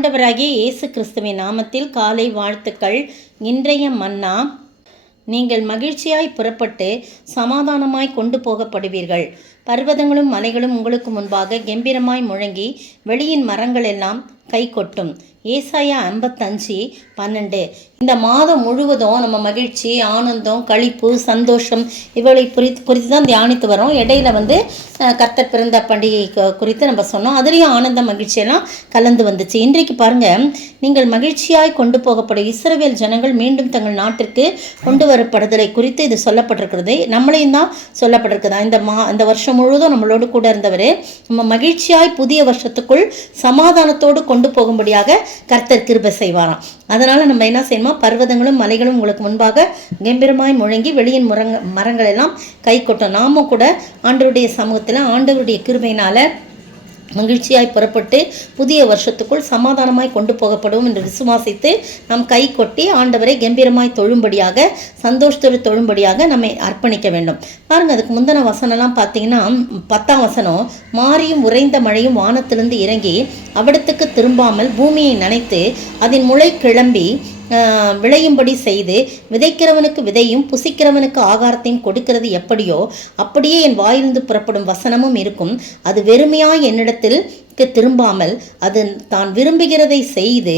ஆண்டவராகிய இயேசு கிறிஸ்துவின் நாமத்தில் காலை வாழ்த்துக்கள். இன்றைய மன்னா, நீங்கள் மகிழ்ச்சியாய் புறப்பட்டு சமாதானமாய் கொண்டு போகப்படுவீர்கள். பர்வதங்களும் மலைகளும் உங்களுக்கு முன்பாக கெம்பீரமாய் முழங்கி வெளியின் மரங்கள் எல்லாம் கை கொட்டும். ஏசாயா 55:12. இந்த மாதம் முழுவதும் நம்ம மகிழ்ச்சி, ஆனந்தம், களிப்பு, சந்தோஷம் இவளை குறித்து தான் தியானித்து வரோம். இடையில கர்த்தர் பிறந்த பண்டிகை குறித்து நம்ம சொன்னோம். அதுலேயும் ஆனந்த மகிழ்ச்சியெல்லாம் கலந்து வந்துச்சு. இன்றைக்கு பாருங்கள், நீங்கள் மகிழ்ச்சியாய் கொண்டு போகப்படும் இஸ்ரவேல் ஜனங்கள் மீண்டும் தங்கள் நாட்டிற்கு கொண்டு வரப்படுதலை குறித்து இது சொல்லப்பட்டிருக்கிறது. நம்மளையும் தான் சொல்லப்பட்டிருக்குதா. இந்த வருஷம் முழுவதும் நம்மளோடு கூட இருந்தவர் நம்ம மகிழ்ச்சியாய் புதிய வருஷத்துக்குள் சமாதானத்தோடு கொண்டு போகும்படியாக கர்த்தர் கிருபை செய்வாராம். அதனால் நம்ம என்ன செய்யணுமா, பர்வதங்களும் மலைகளும் உங்களுக்கு முன்பாக கம்பீரமாய் முழங்கி வெளியின் மரங்கள் எல்லாம் கை கொட்டும். நாமும் கூட ஆண்டவருடைய சமூகத்தில் ஆண்டவருடைய கிருபையினால் மகிழ்ச்சியாய் புறப்பட்டு புதிய வருஷத்துக்குள் சமாதானமாய் கொண்டு போகப்படும் என்று விசுவாசித்து நாம் கை கொட்டி ஆண்டவரை கம்பீரமாய் தொழும்படியாக, சந்தோஷத்தோடு தொழும்படியாக நம்மை அர்ப்பணிக்க வேண்டும். பாருங்கள், அதுக்கு முந்தின வசனம்லாம் பார்த்தீங்கன்னா 10ஆம் வசனம், மாரியும் உறைந்த மழையும் வானத்திலிருந்து இறங்கி அவ்விடத்துக்கு திரும்பாமல் பூமியை நனைத்து அதன் முளை கிளம்பி விளையும்படி செய்து விதைக்கிறவனுக்கு விதையும் புசிக்கிறவனுக்கு ஆகாரத்தையும் கொடுக்கிறது எப்படியோ அப்படியே என் வாயிலிருந்து புறப்படும் வசனமும் இருக்கும். அது வெறுமையாய் என்னிடத்தில் திரும்பாமல் அது தான் விரும்புகிறதை செய்து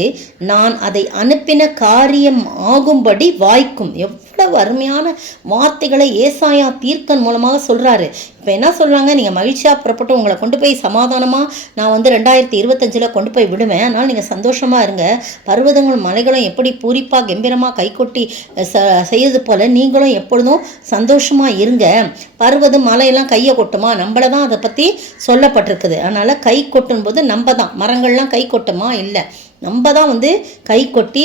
நான் அதை அனுப்பின காரியம் ஆகும்படி வாய்க்கும். எவ்வளவு அருமையான வார்த்தைகளை ஏசாயா தீர்க்கன் மூலமாக சொல்கிறாரு. இப்போ என்ன சொல்கிறாங்க, நீங்கள் மகிழ்ச்சியாக புறப்பட்டு உங்களை கொண்டு போய் சமாதானமாக நான் 2025 கொண்டு போய் விடுவேன். அதனால் நீங்கள் சந்தோஷமாக இருங்க. பர்வதங்களும் மலைகளும் எப்படி பூரிப்பாக கம்பீரமாக கைகொட்டி செய்யறது போல் நீங்களும் எப்பொழுதும் சந்தோஷமாக இருங்க. பர்வதம் மலையெல்லாம் கையை கொட்டுமா? நம்மளை தான் அதை பற்றி சொல்லப்பட்டிருக்குது. அதனால் கை கொட்டும்போது நம்ம தான், மரங்கள்லாம் கை கொட்டுமா? இல்லை, நம்ம தான் கை கொட்டி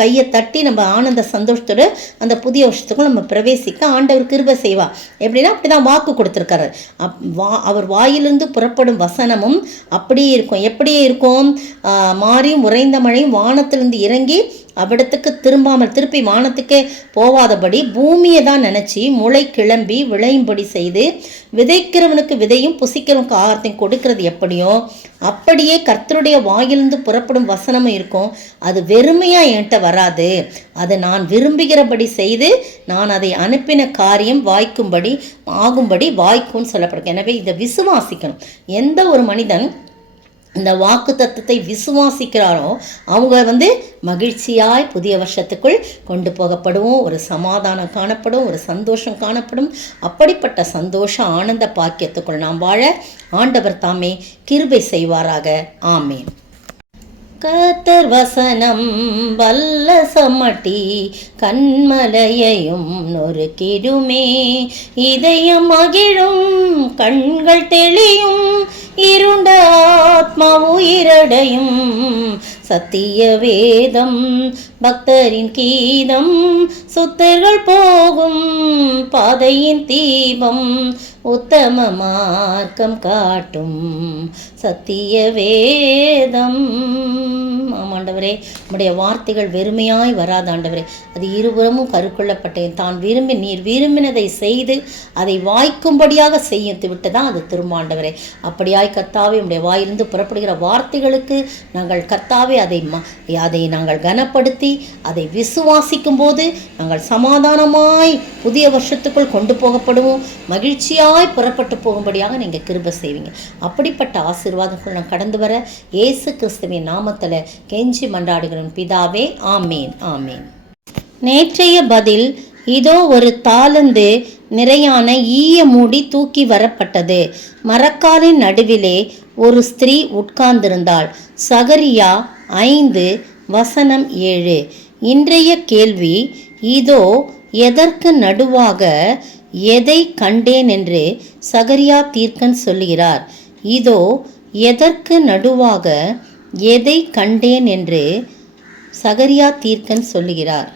கையை தட்டி நம்ம ஆனந்த சந்தோஷத்தோடு அந்த புதிய வருஷத்துக்கும் நம்ம பிரவேசிக்க ஆண்டவர் கிருபை செய்வா. எப்படின்னா அப்படி தான் வாக்கு கொடுத்துருக்காரு. அவர் வாயிலிருந்து புறப்படும் வசனமும் அப்படியே இருக்கும். எப்படியே இருக்கும்? மாரியும் உறைந்த மழையும் வானத்திலிருந்து இறங்கி அவ்விடத்துக்கு திரும்பாமல் திருப்பி வானத்துக்கே போவாதபடி பூமியை தான் நினச்சி முளை கிளம்பி விளையும்படி செய்து விதைக்கிறவனுக்கு விதையும் புசிக்கிறவனுக்கு ஆகாரத்தையும் கொடுக்கிறது எப்படியோ அப்படியே கர்த்தருடைய வாயிலிருந்து புறப்படும் வசனமும் இருக்கும். அது வெறுமையாக என்கிட்ட வராது. அதை நான் விரும்புகிறபடி செய்து நான் அதை அனுப்பின காரியம் வாய்க்கும்படி ஆகும்படி வாய்க்கும்னு சொல்லப்படுது. எனவே இதை விசுவாசிக்கணும். எந்த ஒரு மனிதன் இந்த வாக்கு தத்துவத்தை விசுவாசிக்கிறாரோ அவங்க மகிழ்ச்சியாய் புதிய வருஷத்துக்குள் கொண்டு போகப்படுவோம். ஒரு சமாதானம் காணப்படும், ஒரு சந்தோஷம் காணப்படும். அப்படிப்பட்ட சந்தோஷ ஆனந்த பாக்கியத்துக்குள் நாம் வாழ ஆண்டவர் தாமே கிருபை செய்வாராக. ஆமேன். கர்த்தர் வசனம் வல்ல சமட்டி கண்மலையையும் நொறுக்கிடுமே. இதயம் மகிழும், கண்கள் தெளியும், இருண்ட ஆத்மா உயிரடையும். சத்திய வேதம் பக்தரின் கீதம், சுத்தர்கள் போகும் பாதையின் தீபம், உத்தம மார்க்கம் காட்டும் சத்திய வேதம். ஆமாண்டவரே, நம்முடைய வார்த்தைகள் வெறுமையாய் வராது ஆண்டவரே. அது இருபுறமும் கருக்கொள்ளப்பட்டேன். தான் நீர் விரும்பினதை செய்து அதை வாய்க்கும்படியாக செய்து விட்டு தான் அது திரும்பாண்டவரே. அப்படியாய் கர்த்தாவே, நம்முடைய வாயிலிருந்து புறப்படுகிற வார்த்தைகளுக்கு நாங்கள் கர்த்தாவே அதை நாங்கள் கனப்படுத்தி அதை விசுவாசிக்கும் போது நாங்கள் சமாதானமாய் புதிய வருஷத்துக்குள் கொண்டு போகப்படுவோம். மகிழ்ச்சியாய் புறப்பட்டு போகும்படியாக நீங்கள் கிருபை செய்வீங்க. அப்படிப்பட்ட ஆசீர்வாதங்கள் நான் கடந்து வர இயேசு கிறிஸ்துவின் நாமத்தில் கெஞ்சி மன்றாடுகிறோம் பிதாவே. ஆமேன், ஆமேன். நேற்றைய பதில், இதோ ஒரு தாலந்து நிறையான ஈய மூடி தூக்கி வரப்பட்டது. மரக்காலின் நடுவிலே ஒரு ஸ்திரீ உட்கார்ந்திருந்தாள். சகரியா 5:7. இன்றைய கேள்வி, இதோ எதற்கு நடுவாக எதை கண்டேன் என்று சகரியா தீர்க்கன் சொல்லுகிறார். இதோ எதற்கு நடுவாக எதை கண்டேன் என்று சகரியா தீர்க்கன் சொல்லுகிறார்.